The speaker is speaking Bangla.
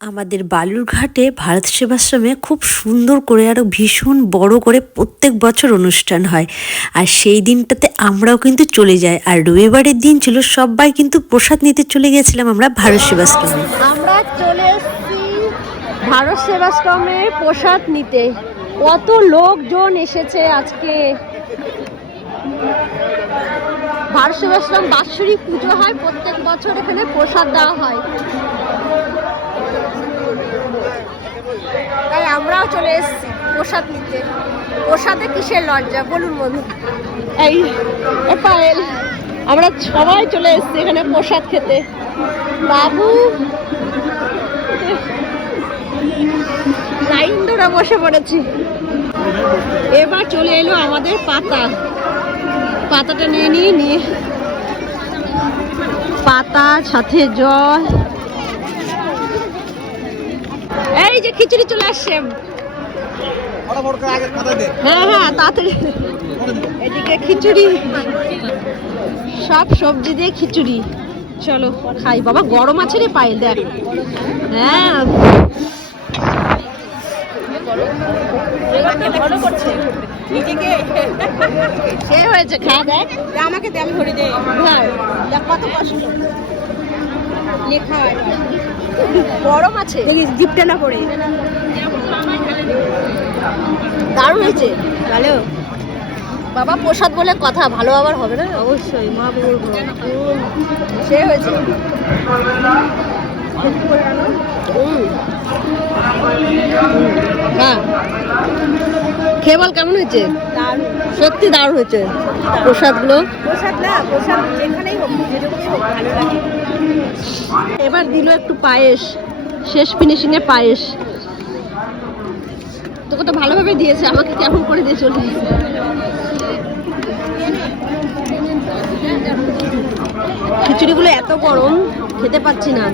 আমাদের বালুরঘাটে ভারত সেবাশ্রমে খুব সুন্দর করে আরও ভীষণ বড় করে প্রত্যেক বছর অনুষ্ঠান হয়। আর সেই দিনটাতে আমরাও কিন্তু চলে যাই। আর রবিবারের দিন ছিল, সবাই কিন্তু প্রসাদ নিতে চলে গেছিলাম আমরা ভারত সেবাশ্রমে। আমরা চলে এসেছি ভারত সেবাশ্রমে প্রসাদ নিতে। কত লোকজন এসেছে আজকে। ভারত সেবাশ্রম বাৎসরিক পুজো হয়, প্রত্যেক বছর এখানে প্রসাদ দেওয়া হয়। তাই আমরাও চলে এসেছি প্রসাদ নিতে। প্রসাদে কিসের লজ্জা বলুন বন্ধু। এই পায়েল, আমরা সবাই চলে এসেছি এখানে প্রসাদ খেতে। বাবু লাইন ধরে বসে পড়েছি। এবার চলে এলো আমাদের পাতাটা নিয়ে পাতা সাথে জল। এই যে খিচুড়ি চলে আসছে। হ্যাঁ তাড়াতাড়ি। এদিকে খিচুড়ি, সব সবজি দিয়ে খিচুড়ি। চলো খাই। বাবা গরম আছে রে পায়ে, দেখ। হ্যাঁ সে হয়েছে, খা দেখ। আমাকে দে, আমি ধরে দে। কত কষ্ট লেখা গরম আছে, জিপটা না পড়ে। দারুণ হয়েছে, ভালো। বাবা প্রসাদ বলে কথা, ভালো আবার হবে না? অবশ্যই, মা বলবো। সে হয়েছে। হ্যাঁ খেয়ে বল কেমন হয়েছে। সত্যি দারুণ হয়েছে প্রসাদগুলো। এবার দিল একটু পায়েস, শেষ ফিনিশিং এ পায়েস। তোকে তো ভালোভাবে দিয়েছে, আমাকে কেমন করে দিয়ে চলে গেছে। খিচুড়িগুলো এত গরম, খেতে পাচ্ছি না।